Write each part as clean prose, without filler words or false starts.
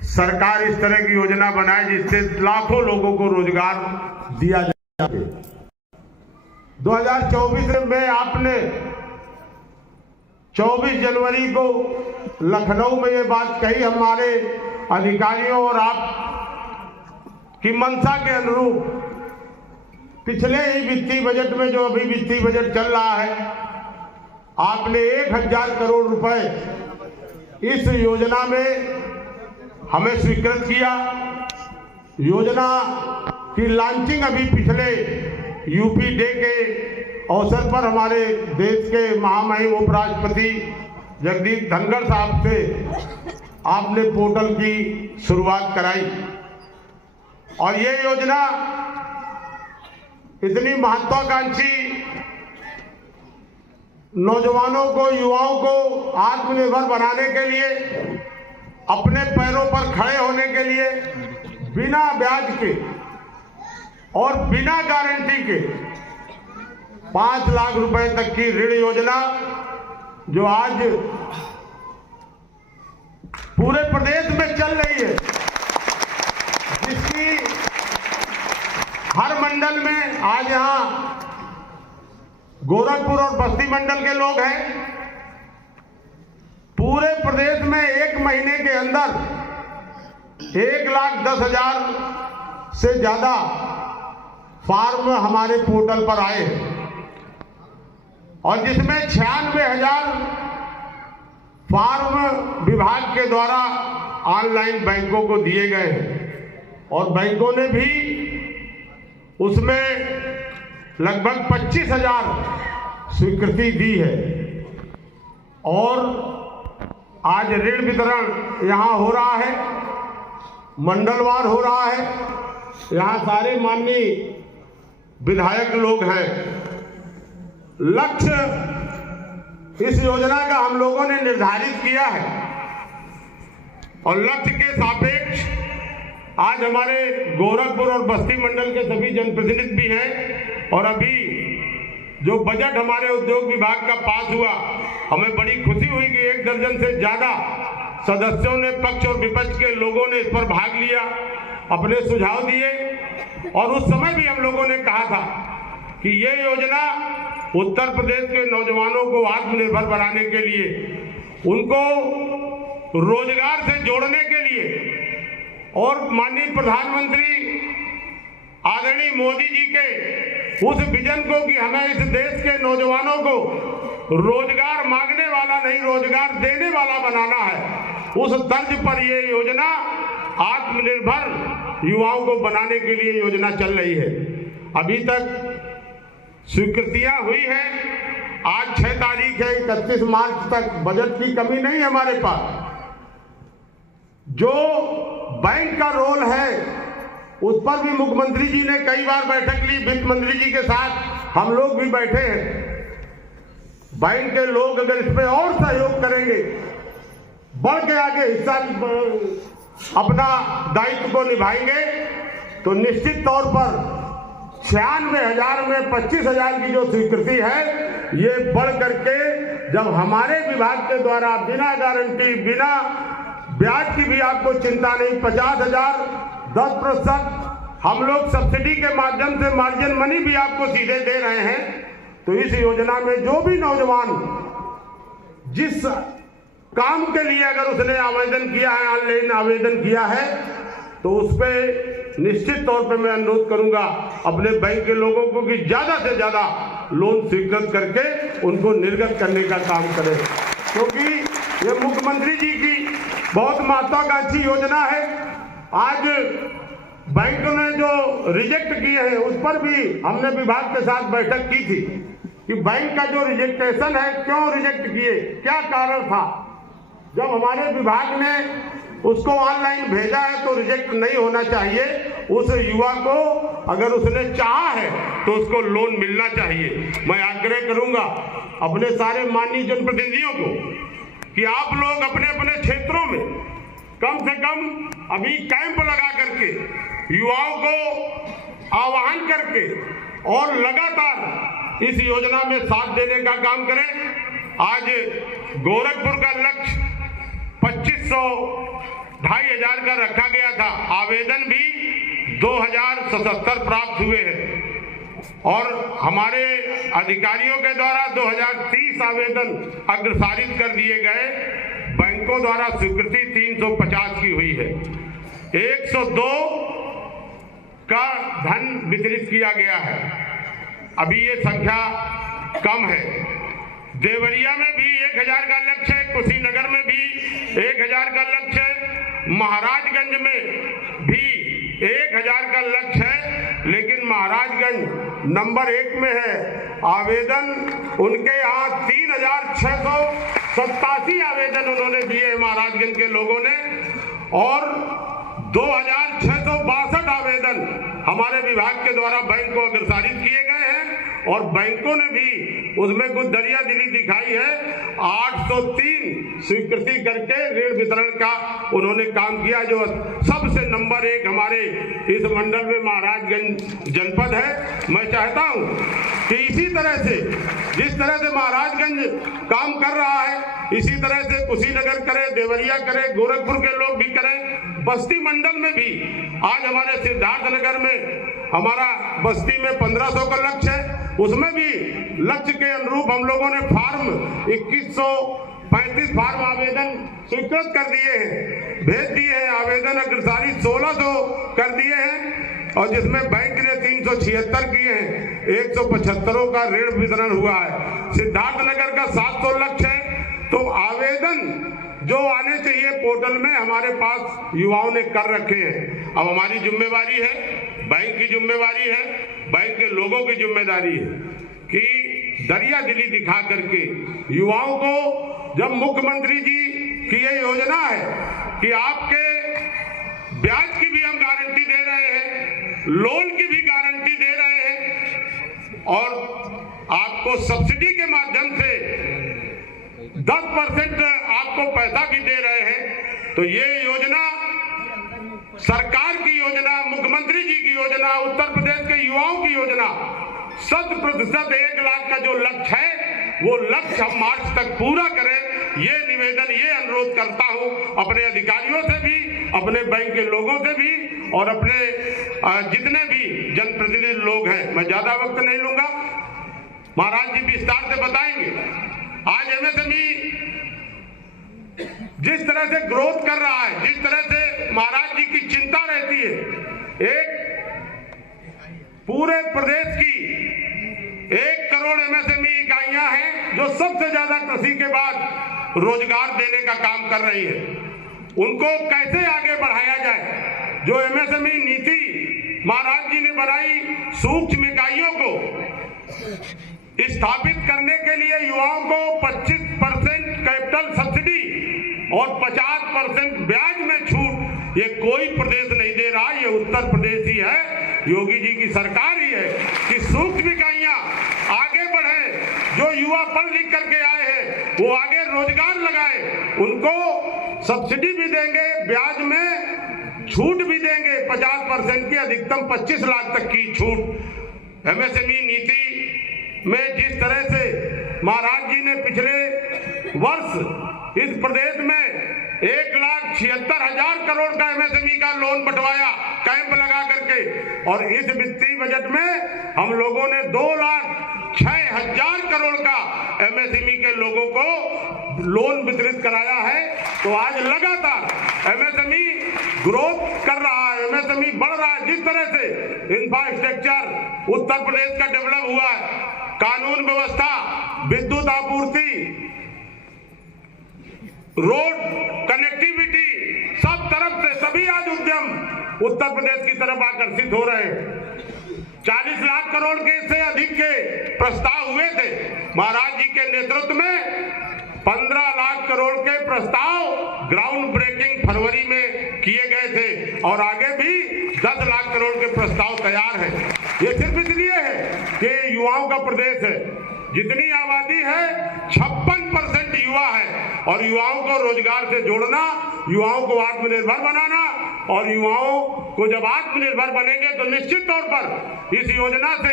सरकार इस तरह की योजना बनाए जिससे लाखों लोगों को रोजगार दिया जाए। 2024 में आपने 24 जनवरी को लखनऊ में ये बात कही, हमारे अधिकारियों और आप की मंशा के अनुरूप पिछले ही वित्तीय बजट में, जो अभी वित्तीय बजट चल रहा है, आपने 1000 करोड़ रुपए इस योजना में हमें स्वीकृत किया। योजना की लॉन्चिंग अभी पिछले यूपी डे के अवसर पर हमारे देश के महामहिम उपराष्ट्रपति जगदीप धनखड़ साहब से आपने पोर्टल की शुरुआत कराई। और ये योजना इतनी महत्वाकांक्षी नौजवानों को, युवाओं को आत्मनिर्भर बनाने के लिए, अपने पैरों पर खड़े होने के लिए बिना ब्याज के और बिना गारंटी के 5 लाख रुपए तक की ऋण योजना, जो आज पूरे प्रदेश में चल रही है, जिसकी हर मंडल में, आज यहां गोरखपुर और बस्ती मंडल के लोग हैं, पूरे प्रदेश में 1 महीने के अंदर 1,10,000 से ज्यादा फार्म हमारे पोर्टल पर आए और जिसमें 96,000 फार्म विभाग के द्वारा ऑनलाइन बैंकों को दिए गए हैं और बैंकों ने भी उसमें लगभग 25,000 स्वीकृति दी है। और आज ऋण वितरण यहां हो रहा है, मंडलवार हो रहा है। यहां सारे माननीय विधायक लोग हैं। लक्ष्य इस योजना का हम लोगों ने निर्धारित किया है और लक्ष्य के सापेक्ष आज हमारे गोरखपुर और बस्ती मंडल के सभी जनप्रतिनिधि भी हैं। और अभी जो बजट हमारे उद्योग विभाग का पास हुआ, हमें बड़ी खुशी हुई कि 1 दर्जन से ज्यादा सदस्यों ने, पक्ष और विपक्ष के लोगों ने इस पर भाग लिया, अपने सुझाव दिए। और उस समय भी हम लोगों ने कहा था कि ये योजना उत्तर प्रदेश के नौजवानों को आत्मनिर्भर बनाने के लिए, उनको रोजगार से जोड़ने के लिए और माननीय प्रधानमंत्री आदरणीय मोदी जी के उस विजन को कि हमें इस देश के नौजवानों को रोजगार मांगने वाला नहीं, रोजगार देने वाला बनाना है, उस तर्ज पर ये योजना आत्मनिर्भर युवाओं को बनाने के लिए योजना चल रही है। अभी तक स्वीकृतियां हुई हैं। आज 6 तारीख है, 31 मार्च तक बजट की कमी नहीं है हमारे पास। जो बैंक का रोल है उस पर भी मुख्यमंत्री जी ने कई बार बैठक ली, वित्त मंत्री जी के साथ हम लोग भी बैठे हैं। बैंक के लोग अगर इस पे और सहयोग करेंगे, बढ़ के आगे हिस्सा अपना दायित्व को निभाएंगे, तो निश्चित तौर पर 96,000 में 25,000 की जो स्वीकृति है, ये बढ़ करके जब हमारे विभाग के द्वारा बिना गारंटी, बिना ब्याज की भी आपको चिंता नहीं, 50,000 10% हम लोग सब्सिडी के माध्यम से मार्जिन मनी भी आपको सीधे दे रहे हैं। तो इस योजना में जो भी नौजवान जिस काम के लिए अगर उसने आवेदन किया है, ऑनलाइन आवेदन किया है, तो उस पर निश्चित तौर पे मैं अनुरोध करूंगा अपने बैंक के लोगों को कि ज्यादा से ज्यादा लोन स्वीकृत करके उनको निर्गत करने का काम करें, क्योंकि ये मुख्यमंत्री जी की बहुत महत्वाकांक्षी योजना है। आज बैंक ने जो रिजेक्ट किए हैं उस पर भी हमने विभाग के साथ बैठक की थी कि बैंक का जो रिजेक्टेशन है, क्यों रिजेक्ट किए, क्या कारण था। जब हमारे विभाग ने उसको ऑनलाइन भेजा है तो रिजेक्ट नहीं होना चाहिए। उस युवा को अगर उसने चाहा है तो उसको लोन मिलना चाहिए। मैं आग्रह करूंगा अपने सारे माननीय जनप्रतिनिधियों को कि आप लोग अपने अपने क्षेत्रों में कम से कम अभी कैंप लगा करके युवाओं को आह्वान करके और लगातार इस योजना में साथ देने का काम करें। आज गोरखपुर का लक्ष्य 2500 2500 का रखा गया था, आवेदन भी 2077 प्राप्त हुए हैं और हमारे अधिकारियों के द्वारा 2030 आवेदन अग्रसारित कर दिए गए। बैंकों द्वारा स्वीकृति 350 की हुई है। 102 का धन वितरित किया गया है। अभी ये संख्या कम है। देवरिया में भी 1000 का लक्ष्य है, कुशीनगर में भी 1000 का लक्ष्य है, महाराजगंज में भी 1000 का लक्ष्य है, लेकिन महाराजगंज नंबर 1 में है। आवेदन उनके यहाँ 3687 आवेदन उन्होंने दिए महाराजगंज के लोगों ने और 2662 आवेदन हमारे विभाग के द्वारा बैंक को अग्रसारित किए गए हैं और बैंकों ने भी उसमें कुछ दरिया दिली दिखाई है। 803 स्वीकृति करके ऋण वितरण का उन्होंने काम किया, जो सबसे नंबर 1 हमारे इस मंडल में महाराजगंज जनपद है। मैं चाहता हूं कि इसी तरह से जिस तरह से महाराजगंज काम कर रहा है, इसी तरह से कुशीनगर करे, देवरिया करे, गोरखपुर के लोग भी करें। बस्ती मंडल में भी आज हमारे सिद्धार्थनगर में हमारा बस्ती में 1500 का लक्ष्य है, उसमें भी लक्ष्य के अनुरूप हम लोगों ने फार्म 2135 फार्म आवेदन स्वीकृत कर दिए हैं, भेज दिए हैं। आवेदन अग्रसारित 1600 कर दिए हैं और जिसमें बैंक ने 376 किए हैं। 175 का ऋण वितरण हुआ है। सिद्धार्थनगर का 700 लक्ष्य है। तो आवेदन जो आने चाहिए पोर्टल में हमारे पास युवाओं ने कर रखे हैं। अब हमारी जिम्मेवारी है, बैंक की जिम्मेवारी है, बैंक के लोगों की जिम्मेदारी है कि दरिया दिली दिखा करके युवाओं को, जब मुख्यमंत्री जी की ये योजना है कि आपके ब्याज की भी हम गारंटी दे रहे हैं, लोन की भी गारंटी दे रहे हैं और आपको सब्सिडी के माध्यम से 10% आपको पैसा भी दे रहे हैं। तो ये योजना सरकार की योजना, मुख्यमंत्री जी की योजना, उत्तर प्रदेश के युवाओं की योजना, 100% 1 लाख का जो लक्ष्य है वो लक्ष्य हम मार्च तक पूरा करें। ये निवेदन, ये अनुरोध करता हूं अपने अधिकारियों से भी, अपने बैंक के लोगों से भी और अपने जितने भी जनप्रतिनिधि लोग हैं। मैं ज्यादा वक्त नहीं लूंगा, महाराज जी विस्तार से बताएंगे। आज एमएसएमई जिस तरह से ग्रोथ कर रहा है, जिस तरह से महाराज जी की चिंता रहती है, एक पूरे प्रदेश की 1 करोड़ एमएसएमई इकाइयां हैं जो सबसे ज्यादा कृषि के बाद रोजगार देने का काम कर रही है। उनको कैसे आगे बढ़ाया जाए? जो एमएसएमई नीति महाराज जी ने बनाई, सूक्ष्म इकाइयों को स्थापित करने के लिए युवाओं को 25% कैपिटल सब्सिडी और 50% ब्याज में छूट, ये कोई प्रदेश नहीं दे रहा, ये उत्तर प्रदेश ही है, योगी जी की सरकार ही है कि सूक्ष्म इकाइयां आगे बढ़े। जो युवा पढ़ लिख करके आए हैं वो आगे रोजगार लगाए, उनको सब्सिडी भी देंगे, ब्याज में छूट भी देंगे, 50% की अधिकतम 25 लाख तक की छूट। एमएसएमई नीति में जिस तरह से महाराज जी ने पिछले वर्ष इस प्रदेश में 1,76,000 करोड़ का एमएसएमई का लोन बंटवाया कैंप लगा करके, और इस वित्तीय बजट में हम लोगों ने 2,06,000 करोड़ का एमएसएमई के लोगों को लोन वितरित कराया है। तो आज लगातार एमएसएमई ग्रोथ कर रहा है, एमएसएमई बढ़ रहा है। जिस तरह से इंफ्रास्ट्रक्चर उत्तर प्रदेश का डेवलप हुआ है, कानून व्यवस्था, विद्युत आपूर्ति, रोड कनेक्टिविटी, सब तरफ से सभी आज उद्यम उत्तर प्रदेश की तरफ आकर्षित हो रहे हैं। 40 लाख करोड़ के से अधिक के प्रस्ताव हुए थे। महाराज जी के नेतृत्व में 15 लाख करोड़ के प्रस्ताव ग्राउंड ब्रेकिंग फरवरी में किए गए थे और आगे भी 10 लाख करोड़ के प्रस्ताव तैयार हैं। ये सिर्फ इसलिए है कि युवाओं का प्रदेश है। जितनी आबादी है 56% युवा है और युवाओं को रोजगार से जोड़ना, युवाओं को आत्मनिर्भर बनाना, और युवाओं को जब आत्मनिर्भर बनेंगे तो निश्चित तौर पर इस योजना से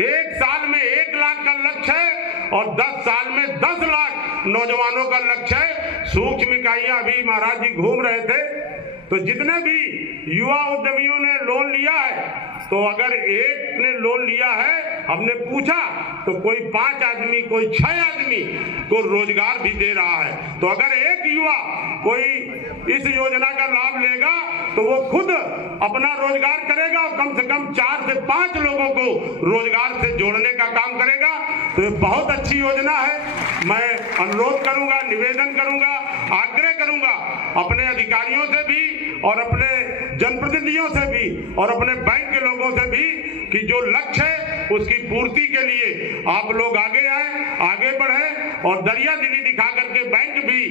1 साल में 1 लाख का लक्ष्य है और 10 साल में 10 लाख नौजवानों का लक्ष्य है। सूक्ष्म इकाइयां, अभी महाराज जी घूम रहे थे, तो जितने भी युवा उद्यमियों ने लोन लिया है, तो अगर एक ने लोन लिया है, हमने पूछा तो कोई 5 आदमी, कोई 6 आदमी को रोजगार भी दे रहा है। तो अगर एक युवा कोई इस योजना का लाभ लेगा तो वो खुद अपना रोजगार करेगा और कम से कम 4 से 5 लोगों को रोजगार से जोड़ने का काम करेगा। तो ये बहुत अच्छी योजना है। मैं अनुरोध करूंगा, निवेदन करूंगा, आग्रह करूंगा अपने अधिकारियों से भी और अपने जनप्रतिनिधियों से भी और अपने बैंक के लोगों से भी कि जो लक्ष्य है उसकी पूर्ति के लिए आप लोग आगे आए, आगे बढ़े और दरिया दिली दिखा करके बैंक भी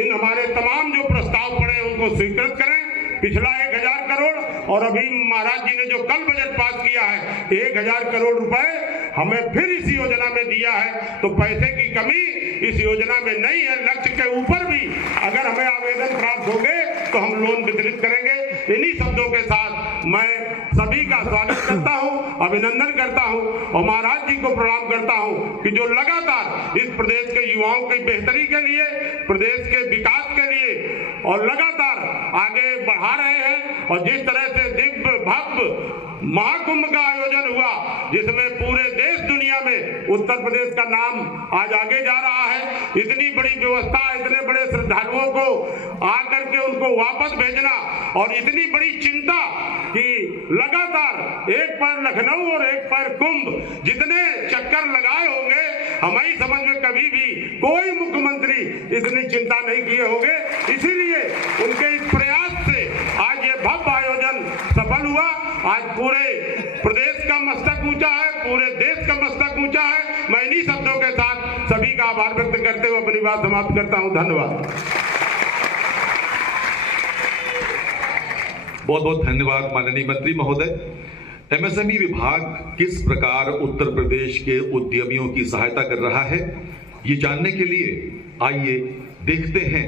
इन हमारे तमाम जो प्रस्ताव पड़े उनको स्वीकृत करें। पिछला 1000 करोड़ और अभी महाराज जी ने जो कल बजट पास किया है 1000 करोड़ रुपए हमें फिर इस योजना में दिया है। तो पैसे की कमी इस योजना में नहीं है। लक्ष्य के ऊपर भी अगर हमें आवेदन प्राप्त हो गए तो हम लोन वितरित करेंगे। इन्हीं शब्दों के साथ मैं सभी का स्वागत करता हूं, अभिनंदन करता हूं और महाराज जी को प्रणाम करता हूं कि जो लगातार इस प्रदेश के युवाओं की बेहतरी के लिए, प्रदेश के विकास के लिए और लगातार आगे बढ़ा रहे हैं। और जिस तरह से दिव्य भव्य महाकुंभ का आयोजन हुआ जिसमें पूरे देश दुनिया में उत्तर प्रदेश का नाम आज आगे जा रहा है, इतनी बड़ी व्यवस्था, इतने बड़े श्रद्धालुओं को आकर के उनको वापस भेजना और इतनी बड़ी चिंता कि लगातार एक पैर लखनऊ और एक पैर कुंभ जितने चक्कर लगाए होंगे हमारी समझ में कभी भी कोई मुख्यमंत्री इतनी चिंता नहीं किए होंगे। इसीलिए उनके इस प्रयास से आज ये भव्य आयोजन सफल हुआ। आज पूरे प्रदेश का मस्तक ऊंचा है, पूरे देश का मस्तक ऊंचा है। मैं इन्हीं शब्दों के साथ सभी का आभार व्यक्त करते हुए अपनी बात समाप्त करता हूं। धन्यवाद। बहुत बहुत धन्यवाद माननीय मंत्री महोदय। एमएसएमई विभाग किस प्रकार उत्तर प्रदेश के उद्यमियों की सहायता कर रहा है, ये जानने के लिए आइए देखते हैं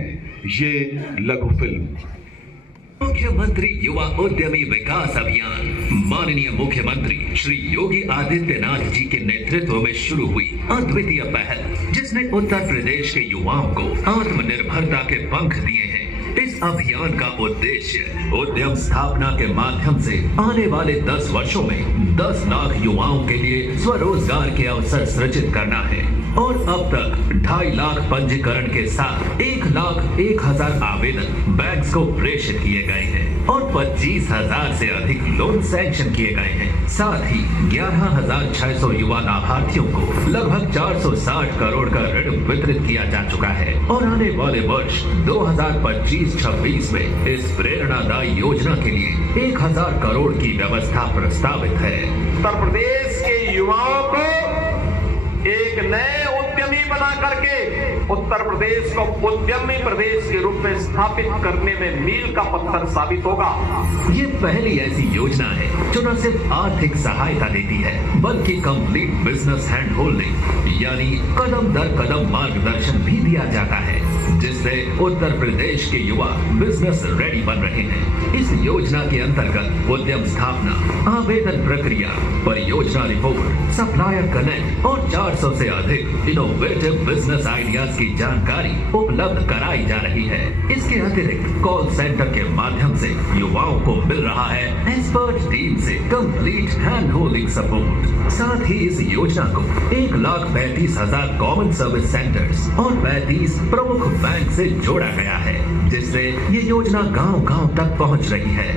ये लघु फिल्म। मुख्यमंत्री युवा उद्यमी विकास अभियान माननीय मुख्यमंत्री श्री योगी आदित्यनाथ जी के नेतृत्व में शुरू हुई अद्वितीय पहल, जिसने उत्तर प्रदेश के युवाओं को आत्मनिर्भरता के पंख दिए हैं। इस अभियान का उद्देश्य उद्यम स्थापना के माध्यम से आने वाले 10 वर्षों में 10 लाख युवाओं के लिए स्वरोजगार के अवसर सृजित करना है और अब तक 2.5 लाख पंजीकरण के साथ 1,01,000 आवेदन बैंक्स को प्रेषित किए गए हैं और 25,000 से अधिक लोन सैंक्शन किए गए हैं। साथ ही 11,600 युवा लाभार्थियों को लगभग 460 करोड़ का ऋण वितरित किया जा चुका है और आने वाले वर्ष 2025-26 में इस प्रेरणादायी योजना के लिए 1,000 करोड़ की व्यवस्था प्रस्तावित है। उत्तर प्रदेश के युवाओं को एक नए उद्यमी बना करके उत्तर प्रदेश को उद्यमी प्रदेश के रूप में स्थापित करने में मील का पत्थर साबित होगा। ये पहली ऐसी योजना है जो न सिर्फ आर्थिक सहायता देती है बल्कि कंप्लीट बिजनेस हैंड होल्डिंग यानी कदम दर कदम मार्गदर्शन भी दिया जाता है, जिससे उत्तर प्रदेश के युवा बिजनेस रेडी बन रहे हैं। इस योजना के अंतर्गत उद्यम स्थापना, आवेदन प्रक्रिया, परियोजना रिपोर्ट, सप्लायर कनेक्ट और 400 से अधिक इनोवेटिव बिजनेस आइडियाज की जानकारी उपलब्ध कराई जा रही है। इसके अतिरिक्त कॉल सेंटर के माध्यम से युवाओं को मिल रहा है एक्सपर्ट टीम से कंप्लीट हैंड होल्डिंग सपोर्ट। साथ ही इस योजना को 1,35,000 कॉमन सर्विस सेंटर्स और 35 प्रमुख बैंक से जोड़ा गया है, जिससे ये योजना गांव-गांव तक पहुंच रही है।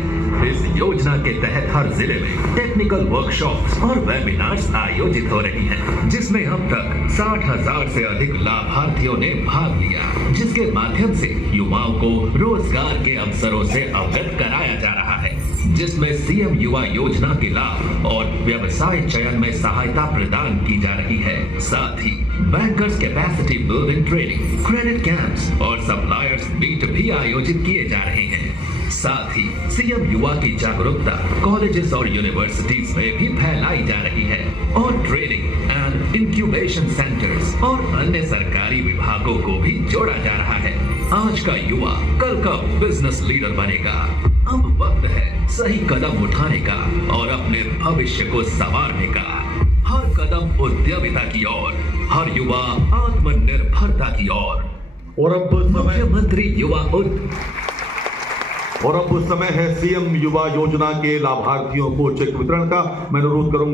इस योजना के तहत हर जिले में टेक्निकल वर्कशॉप्स और वेबिनार्स आयोजित हो रही हैं, जिसमें अब तक 60,000 से अधिक लाभार्थियों ने भाग लिया, जिसके माध्यम से युवाओं को रोजगार के अवसरों से अवगत कराया जा रहा है, जिसमें सीएम युवा योजना के लाभ और व्यवसाय चयन में सहायता प्रदान की जा रही है। साथ ही bankers capacity building training, credit camps और सप्लायर्स मीट भी आयोजित किए जा रहे हैं। साथ ही सीएम युवा की जागरूकता कॉलेजेस और यूनिवर्सिटीज में भी फैलाई जा रही है और ट्रेनिंग एंड इंक्यूबेशन सेंटर्स और अन्य सरकारी विभागों को भी जोड़ा जा रहा है। आज का युवा कल का बिजनेस लीडर बनेगा। अब वक्त है सही कदम उठाने का और अपने भविष्य को संवारने का। हर कदम उद्यमिता की ओर, हर युवा आत्मनिर्भरता की ओर। और अब मुख्यमंत्री युवा और अब समय है सीएम युवा योजना के लाभार्थियों को चेक वितरण का। मैं अनुरोध करूंगा